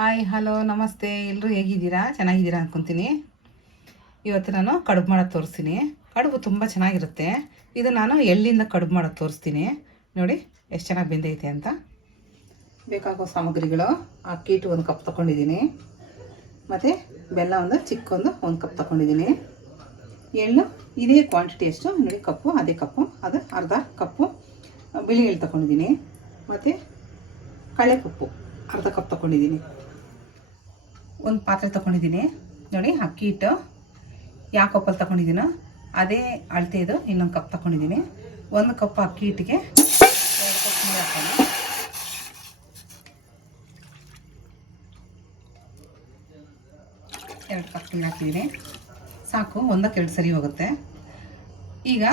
Hi hello ನಮಸ್ತೆ, ಎಲ್ಲರೂ ಹೇಗಿದ್ದೀರಾ? ಚೆನ್ನಾಗಿದ್ದೀರಾ ಅಂದ್ಕೊತೀನಿ. ಇವತ್ತು ನಾನು ಕಡುಬು ಮಾಡೋದು ತೋರಿಸ್ತೀನಿ. ಕಡುಬು ತುಂಬ ಚೆನ್ನಾಗಿರುತ್ತೆ. ಇದು ನಾನು ಎಳ್ಳಿಂದ ಕಡುಬು ಮಾಡೋದು ತೋರಿಸ್ತೀನಿ. ನೋಡಿ ಎಷ್ಟು ಚೆನ್ನಾಗಿ ಬೆಂದೈತೆ ಅಂತ. ಬೇಕಾಗೋ ಸಾಮಗ್ರಿಗಳು: ಅಕ್ಕಿ ಹಿಟ್ಟು 1 ಕಪ್ ತೊಗೊಂಡಿದ್ದೀನಿ, ಮತ್ತು ಬೆಲ್ಲ ಒಂದು ಕಪ್ ತೊಗೊಂಡಿದ್ದೀನಿ. ಎಳ್ಳು ಇದೇ ಕ್ವಾಂಟಿಟಿ ಎಷ್ಟು ನೋಡಿ, ಕಪ್ಪು ಅದೇ ಕಪ್ಪು, ಅದು ಅರ್ಧ ಕಪ್ಪು ಬಿಳಿ ಎಳ್ಳು ತೊಗೊಂಡಿದ್ದೀನಿ. ಮತ್ತು ಕಡಲೆಪಪ್ಪು ಅರ್ಧ ಕಪ್ ತೊಗೊಂಡಿದ್ದೀನಿ. ಒಂದು ಪಾತ್ರೆ ತೊಗೊಂಡಿದ್ದೀನಿ. ನೋಡಿ, ಅಕ್ಕಿ ಹಿಟ್ಟು ಯಾವ ಕಪ್ಪಲ್ಲಿ ತೊಗೊಂಡಿದ್ದೀನೋ ಅದೇ ಅಳತೆದು ಇನ್ನೊಂದು ಕಪ್ ತೊಗೊಂಡಿದ್ದೀನಿ. 1 ಕಪ್ ಅಕ್ಕಿ ಹಿಟ್ಟಿಗೆ 2 ಕಪ್ ನೀರು ಹಾಕೋಣ. ಎರಡು ಕಪ್ ನೀರು ಹಾಕಿದ್ದೀನಿ, ಸಾಕು. 1ಕ್ಕೆ 2 ಸರಿ ಹೋಗುತ್ತೆ. ಈಗ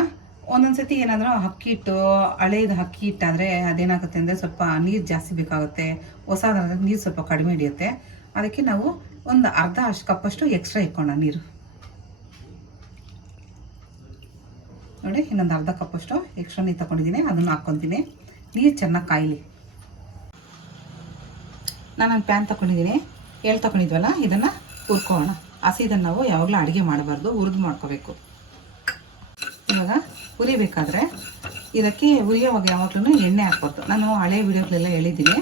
ಒಂದೊಂದು ಸತಿ ಏನಾದರೂ ಅಕ್ಕಿ ಹಿಟ್ಟು ಹಳೇದು ಅಕ್ಕಿ ಹಿಟ್ಟಾದರೆ ಅದೇನಾಗುತ್ತೆ ಅಂದರೆ ಸ್ವಲ್ಪ ನೀರು ಜಾಸ್ತಿ ಬೇಕಾಗುತ್ತೆ, ಹೊಸದಾದ್ರೆ ನೀರು ಸ್ವಲ್ಪ ಕಡಿಮೆ ಹಿಡಿಯುತ್ತೆ. ಅದಕ್ಕೆ ನಾವು ಒಂದು ಅರ್ಧ ಕಪ್ಪಷ್ಟು ಎಕ್ಸ್ಟ್ರಾ ಇಕ್ಕೋಣ ನೀರು. ನೋಡಿ, ಇನ್ನೊಂದು ಅರ್ಧ ಕಪ್ಪಷ್ಟು ಎಕ್ಸ್ಟ್ರಾ ನೀರು ತಗೊಂಡಿದ್ದೀನಿ, ಅದನ್ನು ಹಾಕ್ಕೊತೀನಿ. ನೀರು ಚೆನ್ನಾಗಿ ಕಾಯಲಿ. ನಾನೊಂದು ಪ್ಯಾನ್ ತೊಗೊಂಡಿದ್ದೀನಿ. ಎಳ್ಳು ತೊಗೊಂಡಿದ್ವಲ್ಲ, ಇದನ್ನು ಹುರ್ಕೊಳ್ಳೋಣ. ಹಸಿದನ್ನು ನಾವು ಯಾವಾಗಲೂ ಅಡುಗೆ ಮಾಡಬಾರ್ದು, ಹುರಿದು ಮಾಡ್ಕೋಬೇಕು. ಇವಾಗ ಹುರಿಬೇಕಾದ್ರೆ ಇದಕ್ಕೆ ಹುರಿಯೋವಾಗ ಯಾವಾಗಲೂ ಎಣ್ಣೆ ಹಾಕ್ಬಾರ್ದು. ನಾನು ಹಳೆ ವಿಡಿಯೋಗಳೆಲ್ಲ ಹೇಳಿದ್ದೀನಿ.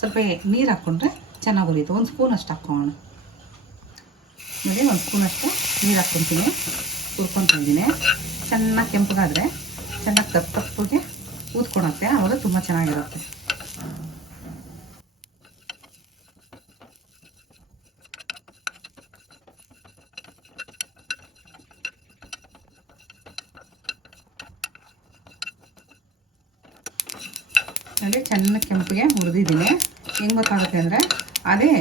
ಸ್ವಲ್ಪ ನೀರು ಹಾಕ್ಕೊಂಡ್ರೆ ಚೆನ್ನಾಗಿ ಹುರಿಯುತ್ತೆ. 1 ಸ್ಪೂನ್ ಅಷ್ಟು ಹಾಕ್ಕೊಳ್ಳೋಣ. ನೋಡಿ, 1 ಸ್ಪೂನಷ್ಟು ನೀರು ಹಾಕ್ಕೊತೀನಿ, ಹುರ್ಕೊತಾ ಇದ್ದೀನಿ. ಚೆನ್ನಾಗಿ ಕೆಂಪಗಾದರೆ ಚೆನ್ನಾಗಿ ತಪ್ಪಗೆ ಊದ್ಕೊಳುತ್ತೆ, ಆವಾಗ ತುಂಬ ಚೆನ್ನಾಗಿರುತ್ತೆ. ನೋಡಿ, ಚೆನ್ನಾಗಿ ಕೆಂಪಿಗೆ ಹುರಿದಿದ್ದೀನಿ. ಹೆಂಗೆ ಗೊತ್ತಾಗುತ್ತೆ ಅಂದರೆ ಅದೇ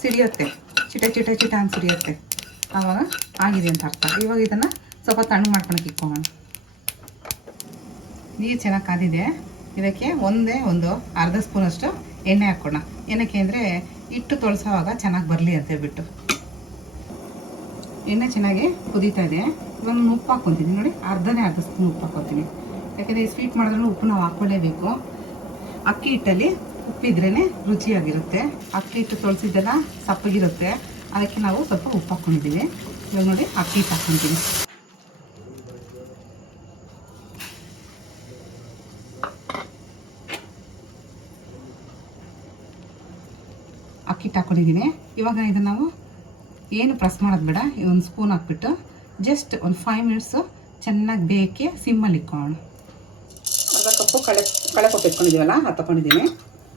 ಸಿಡಿಯುತ್ತೆ, ಚಿಟ ಚಿಟ ಚಿಟ ಅಂತ ಸಿಡಿಯುತ್ತೆ, ಆವಾಗ ಆಗಿದೆ ಅಂತ ಅರ್ಥ. ಇವಾಗ ಇದನ್ನು ಸ್ವಲ್ಪ ತಣ್ಣಗೆ ಮಾಡ್ಕೊಳಕ್ಕೆ ಇಕ್ಕೋಣ. ನೀರು ಚೆನ್ನಾಗಿ ಕಾದಿದೆ. ಇದಕ್ಕೆ ಒಂದು ಅರ್ಧ ಸ್ಪೂನಷ್ಟು ಎಣ್ಣೆ ಹಾಕ್ಕೋಣ. ಏನಕ್ಕೆ ಅಂದರೆ ಹಿಟ್ಟು ತೊಳ್ಸೋವಾಗ ಚೆನ್ನಾಗಿ ಬರಲಿ ಅಂತ ಹೇಳ್ಬಿಟ್ಟು. ಎಣ್ಣೆ ಚೆನ್ನಾಗಿ ಕುದೀತಾ ಇದೆ. ಇವಾಗ ಉಪ್ಪು ಹಾಕ್ಕೊತೀನಿ. ನೋಡಿ, ಅರ್ಧ ಸ್ಪೂನ್ ಉಪ್ಪು ಹಾಕ್ಕೊತೀನಿ. ಯಾಕೆಂದರೆ ಈ ಸ್ವೀಟ್ ಮಾಡಿದ್ರೂ ಉಪ್ಪು ನಾವು ಹಾಕ್ಕೊಳ್ಳೇಬೇಕು. ಅಕ್ಕಿ ಹಿಟ್ಟಲ್ಲಿ ಉಪ್ಪಿದ್ರೇ ರುಚಿಯಾಗಿರುತ್ತೆ. ಅಕ್ಕಿ ಹಿಟ್ಟು ತೊಳ್ಸಿದ್ದೆಲ್ಲ ಸಪ್ಪಗಿರುತ್ತೆ, ಅದಕ್ಕೆ ನಾವು ಸ್ವಲ್ಪ ಉಪ್ಪು ಹಾಕ್ಕೊಂಡಿದ್ದೀವಿ. ಇವಾಗ ನೋಡಿ, ಅಕ್ಕಿ ಹಿಟ್ಟು ಹಾಕ್ಕೊತೀನಿ. ಅಕ್ಕಿ ಹಿಟ್ಟು ಹಾಕ್ಕೊಂಡಿದ್ದೀನಿ. ಇವಾಗ ಇದನ್ನು ನಾವು ಏನು ಪ್ರೆಸ್ ಮಾಡೋದು ಬೇಡ. 1 ಸ್ಪೂನ್ ಹಾಕ್ಬಿಟ್ಟು ಜಸ್ಟ್ ಒಂದು 5 ಮಿನಿಟ್ಸು ಚೆನ್ನಾಗಿ ಬೇಯಕ್ಕೆ ಸಿಮ್ಮಲ್ಲಿ ಇಕ್ಕೊಳ್ಳೋಣ. ಅರ್ಧ ಕಪ್ಪು ಕಡಲೆಪಪ್ಪು ಇಟ್ಕೊಂಡಿದ್ದೀವಲ್ಲ, ಅದು ತೊಗೊಂಡಿದ್ದೀನಿ.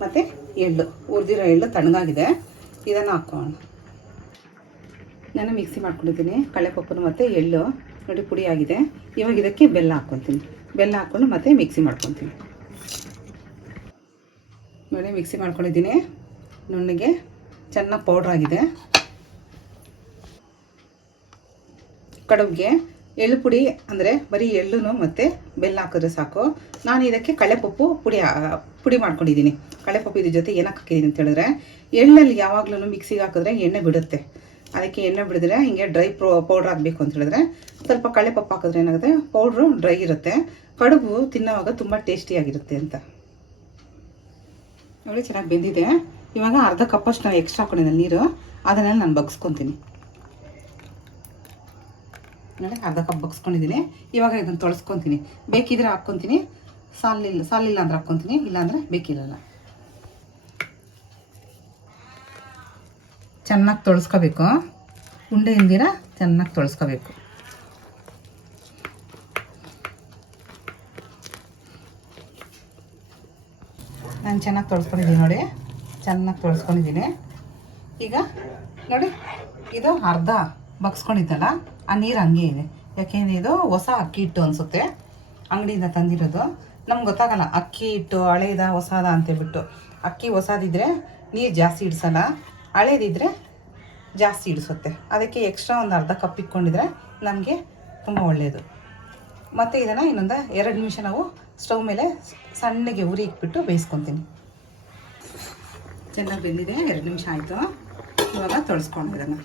ಮತ್ತು ಎಳ್ಳು, ಹುರಿದಿರೋ ಎಳ್ಳು ತಣ್ಣಗಾಗಿದೆ, ಇದನ್ನು ಹಾಕ್ಕೊಳ್ಳೋಣ. ನಾನು ಮಿಕ್ಸಿ ಮಾಡ್ಕೊಂಡಿದ್ದೀನಿ ಕಡಲೆಪಪ್ಪು ಮತ್ತು ಎಳ್ಳು. ನೋಡಿ, ಪುಡಿ ಆಗಿದೆ. ಇವಾಗ ಇದಕ್ಕೆ ಬೆಲ್ಲ ಹಾಕ್ಕೊತೀನಿ. ಬೆಲ್ಲ ಹಾಕ್ಕೊಂಡು ಮತ್ತೆ ಮಿಕ್ಸಿ ಮಾಡ್ಕೊತೀನಿ. ನೋಡಿ, ಮಿಕ್ಸಿ ಮಾಡ್ಕೊಂಡಿದ್ದೀನಿ. ನುಣ್ಣಗೆ ಚೆನ್ನಾಗಿ ಪೌಡ್ರ್ ಆಗಿದೆ. ಕಡುಬಿಗೆ ಎಳ್ಳು ಪುಡಿ ಅಂದರೆ ಬರೀ ಎಳ್ಳು ಮತ್ತು ಬೆಲ್ಲ ಹಾಕಿದ್ರೆ ಸಾಕು. ನಾನು ಇದಕ್ಕೆ ಕಡಲೆಪಪ್ಪು ಪುಡಿ ಮಾಡ್ಕೊಂಡಿದ್ದೀನಿ. ಕಡಲೆಪಪ್ಪು ಇದ್ರ ಜೊತೆ ಏನಕ್ಕೆ ಹಾಕಿದ್ದೀನಿ ಅಂತ ಹೇಳಿದ್ರೆ, ಎಳ್ಳಲ್ಲಿ ಯಾವಾಗಲೂ ಮಿಕ್ಸಿಗೆ ಹಾಕಿದ್ರೆ ಎಣ್ಣೆ ಬಿಡುತ್ತೆ. ಅದಕ್ಕೆ ಎಣ್ಣೆ ಬಿಡಿದ್ರೆ ಹಿಂಗೆ ಡ್ರೈ ಪೌಡ್ರ್ ಆಗಬೇಕು ಅಂತ ಹೇಳಿದ್ರೆ ಸ್ವಲ್ಪ ಕಡಲೆಪಪ್ಪು ಹಾಕಿದ್ರೆ ಏನಾಗುತ್ತೆ, ಪೌಡ್ರು ಡ್ರೈ ಇರುತ್ತೆ, ಕಡುಬು ತಿನ್ನೋವಾಗ ತುಂಬ ಟೇಸ್ಟಿಯಾಗಿರುತ್ತೆ ಅಂತ. ನೋಡಿ, ಚೆನ್ನಾಗಿ ಬೆಂದಿದೆ. ಇವಾಗ ಅರ್ಧ ಕಪ್ಪಷ್ಟು ನಾನು ಎಕ್ಸ್ಟ್ರಾ ಹಾಕೊಂಡಿದ್ದೆ ನೀರು, ಅದನ್ನೆಲ್ಲ ನಾನು ಬಗ್ಸ್ಕೊತೀನಿ. ನೋಡಿ, ಅರ್ಧ ಕಪ್ ಬಗ್ಸ್ಕೊಂಡಿದ್ದೀನಿ. ಇವಾಗ ಇದನ್ನು ತೊಳೆಸ್ಕೊತೀನಿ. ಬೇಕಿದ್ರೆ ಹಾಕ್ಕೊತೀನಿ, ಸಾಲಿಲ್ಲ ಅಂದ್ರೆ ಹಾಕ್ಕೊತೀನಿ, ಇಲ್ಲಾಂದರೆ ಬೇಕಿರಲ್ಲ. ಚೆನ್ನಾಗಿ ತೊಳೆಸ್ಕೋಬೇಕು, ಉಂಡೆ ಇಂದಿರ ಚೆನ್ನಾಗಿ ತೊಳೆಸ್ಕೋಬೇಕು. ನಾನು ಚೆನ್ನಾಗಿ ತೊಳೆಸ್ಕೊಂಡಿದ್ದೀನಿ. ನೋಡಿ, ಚೆನ್ನಾಗಿ ತೊಳೆಸ್ಕೊಂಡಿದ್ದೀನಿ. ಈಗ ನೋಡಿ, ಇದು ಅರ್ಧ ಬಗ್ಸ್ಕೊಂಡಿದ್ದಲ್ಲ, ಆ ನೀರು ಹಂಗೆ ಇದೆ. ಯಾಕೆಂದರೆ ಇದು ಹೊಸ ಅಕ್ಕಿ ಹಿಟ್ಟು ಅನಿಸುತ್ತೆ, ಅಂಗಡಿಯಿಂದ ತಂದಿರೋದು. ನಮ್ಗೆ ಗೊತ್ತಾಗಲ್ಲ ಅಕ್ಕಿ ಹಿಟ್ಟು ಹಳೇದ ಹೊಸದ ಅಂತೇಳ್ಬಿಟ್ಟು. ಅಕ್ಕಿ ಹೊಸದಿದ್ದರೆ ನೀರು ಜಾಸ್ತಿ ಇಡಿಸಲ್ಲ, ಹಳೇದಿದ್ದರೆ ಜಾಸ್ತಿ ಇಡಿಸುತ್ತೆ. ಅದಕ್ಕೆ ಎಕ್ಸ್ಟ್ರಾ ಒಂದು ಅರ್ಧ ಕಪ್ ಇಟ್ಕೊಂಡಿದ್ರೆ ನಮಗೆ ತುಂಬ ಒಳ್ಳೆಯದು. ಮತ್ತು ಇದನ್ನು ಇನ್ನೊಂದು 2 ನಿಮಿಷ ನಾವು ಸ್ಟವ್ ಮೇಲೆ ಸಣ್ಣಗೆ ಉರಿ ಇಟ್ಬಿಟ್ಟು ಬೇಯಿಸ್ಕೊತೀನಿ. ಚೆನ್ನಾಗಿ ಬೆಂದಿದೆ, 2 ನಿಮಿಷ ಆಯಿತು. ಇವಾಗ ತೊಳೆಸ್ಕೊಂಡು ಇದನ್ನು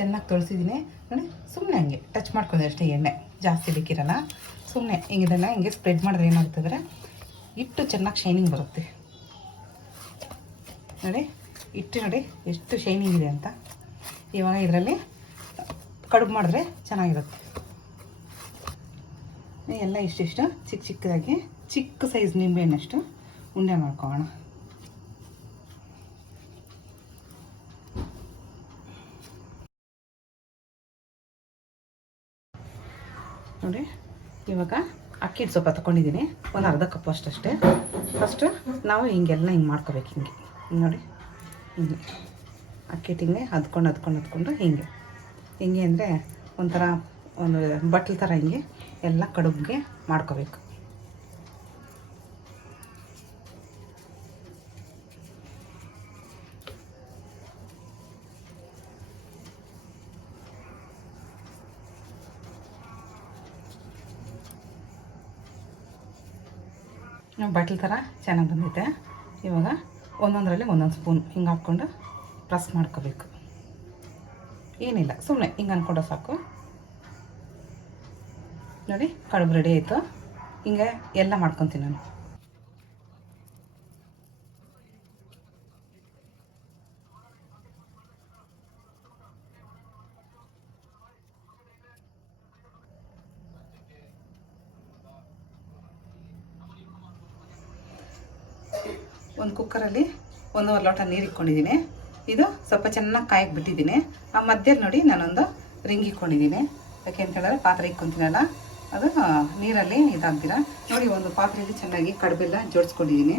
ಚೆನ್ನಾಗಿ ತೊಳೆಸಿದ್ದೀನಿ ನೋಡಿ. ಸುಮ್ಮನೆ ಹಂಗೆ ಟಚ್ ಮಾಡ್ಕೊಂಡೆ ಅಷ್ಟೇ, ಎಣ್ಣೆ ಜಾಸ್ತಿ ಬೇಕಿರಲ್ಲ. ಸುಮ್ಮನೆ ಹಿಂಗಿದನ್ನು ಹಿಂಗೆ ಸ್ಪ್ರೆಡ್ ಮಾಡಿದ್ರೆ ಏನಾಗ್ತದ್ರೆ ಹಿಟ್ಟು ಚೆನ್ನಾಗಿ ಶೈನಿಂಗ್ ಬರುತ್ತೆ ನೋಡಿ. ಹಿಟ್ಟು ನೋಡಿ ಎಷ್ಟು ಶೈನಿಂಗ್ ಇದೆ ಅಂತ. ಇವಾಗ ಇದರಲ್ಲಿ ಕಡುಬು ಮಾಡಿದ್ರೆ ಚೆನ್ನಾಗಿರುತ್ತೆ. ಎಲ್ಲ ಇಷ್ಟಿಷ್ಟು ಚಿಕ್ಕ ಚಿಕ್ಕದಾಗಿ ಚಿಕ್ಕ ಸೈಜ್ ನಿಂಬೆಹಣ್ಣಷ್ಟು ಉಂಡೆ ಮಾಡ್ಕೊಳ್ಳೋಣ. ನೋಡಿ ಇವಾಗ ಅಕ್ಕಿ ಹಿಟ್ಟು ಸ್ವಲ್ಪ ತೊಗೊಂಡಿದ್ದೀನಿ, ಒಂದು ಅರ್ಧ ಕಪ್ ಅಷ್ಟೇ. ಫಸ್ಟು ನಾವು ಹಿಂಗೆಲ್ಲ ಹಿಂಗೆ ಮಾಡ್ಕೋಬೇಕು. ಹಿಂಗೆ ನೋಡಿ, ಹಿಂಗೆ ಅಕ್ಕಿ ಹಿಟ್ಟು ಹಿಂಗೆ ಹದ್ಕೊಂಡು ಹಿಂಗೆ ಅಂದರೆ ಒಂಥರ ಒಂದು ಬಟ್ಲು ಥರ ಹಿಂಗೆ ಎಲ್ಲ ಕಡುಬಿಗೆ ಮಾಡ್ಕೋಬೇಕು. ಬಟ್ಲು ಥರ ಚೆನ್ನಾಗಿ ಬಂದೈತೆ. ಇವಾಗ ಒಂದೊಂದರಲ್ಲಿ ಒಂದೊಂದು ಸ್ಪೂನ್ ಹಿಂಗೆ ಹಾಕ್ಕೊಂಡು ಪ್ರೆಸ್ ಮಾಡ್ಕೋಬೇಕು. ಏನಿಲ್ಲ, ಸುಮ್ಮನೆ ಹಿಂಗೆ ಅಂದ್ಕೊಂಡ್ರೆ ಸಾಕು. ನೋಡಿ ಕಡುಬು ರೆಡಿ ಆಯಿತು. ಹಿಂಗೆ ಎಲ್ಲ ಮಾಡ್ಕೊತೀನಿ ನಾನು. ಒಂದು ಕುಕ್ಕರಲ್ಲಿ 1.5 ಲೋಟ ನೀರು ಇಟ್ಕೊಂಡಿದ್ದೀನಿ. ಇದು ಸ್ವಲ್ಪ ಚೆನ್ನಾಗಿ ಕಾಯಕ್ಕೆ ಬಿಟ್ಟಿದ್ದೀನಿ. ಆ ಮಧ್ಯದಲ್ಲಿ ನೋಡಿ ನಾನೊಂದು ರಿಂಗ್ ಇಟ್ಕೊಂಡಿದ್ದೀನಿ. ಯಾಕೆ ಅಂತ ಹೇಳಿದ್ರೆ ಪಾತ್ರೆ ಇಟ್ಕೊತೀನಲ್ಲ, ಅದು ನೀರಲ್ಲಿ ಇದಾಗ್ತೀರ ನೋಡಿ. ಒಂದು ಪಾತ್ರೆಯಲ್ಲಿ ಚೆನ್ನಾಗಿ ಕಡುಬೆಲ್ಲ ಜೋಡಿಸ್ಕೊಂಡಿದ್ದೀನಿ.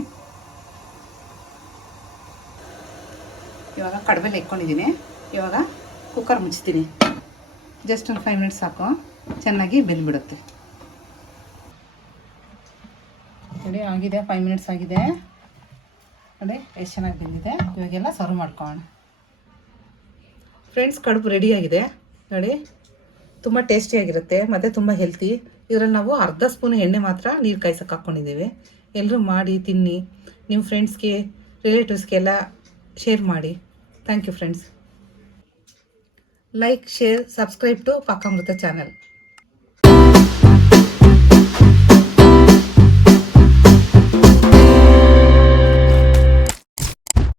ಇವಾಗ ಕಡುಬೆಲ್ಲ ಇಟ್ಕೊಂಡಿದ್ದೀನಿ. ಇವಾಗ ಕುಕ್ಕರ್ ಮುಚ್ತೀನಿ. ಜಸ್ಟ್ ಒಂದು 5 ಮಿನಿಟ್ಸ್ ಸಾಕು, ಚೆನ್ನಾಗಿ ಬೆಂದ್ಬಿಡುತ್ತೆ. ನೋಡಿ ಆಗಿದೆ, 5 ಮಿನಿಟ್ಸ್ ಆಗಿದೆ ನೋಡಿ, ಎಷ್ಟು ಚೆನ್ನಾಗಿ ಬೆಂದಿದೆ. ಇವಾಗೆಲ್ಲ ಸರ್ವ್ ಮಾಡ್ಕೊಳ್ಳೋಣ. ಫ್ರೆಂಡ್ಸ್, ಕಡುಬು ರೆಡಿಯಾಗಿದೆ ನೋಡಿ. ತುಂಬ ಟೇಸ್ಟಿಯಾಗಿರುತ್ತೆ ಮತ್ತು ತುಂಬ ಹೆಲ್ತಿ. ಇದರಲ್ಲಿ ನಾವು ಅರ್ಧ ಸ್ಪೂನ್ ಎಣ್ಣೆ ಮಾತ್ರ ನೀರು ಕಾಯ್ಸಕ್ಕೆ ಹಾಕ್ಕೊಂಡಿದ್ದೀವಿ. ಎಲ್ಲರೂ ಮಾಡಿ ತಿನ್ನಿ, ನಿಮ್ಮ ಫ್ರೆಂಡ್ಸ್ಗೆ ರಿಲೇಟಿವ್ಸ್ಗೆಲ್ಲ ಶೇರ್ ಮಾಡಿ. Thank you friends. Like, share, subscribe to Pakamrita channel.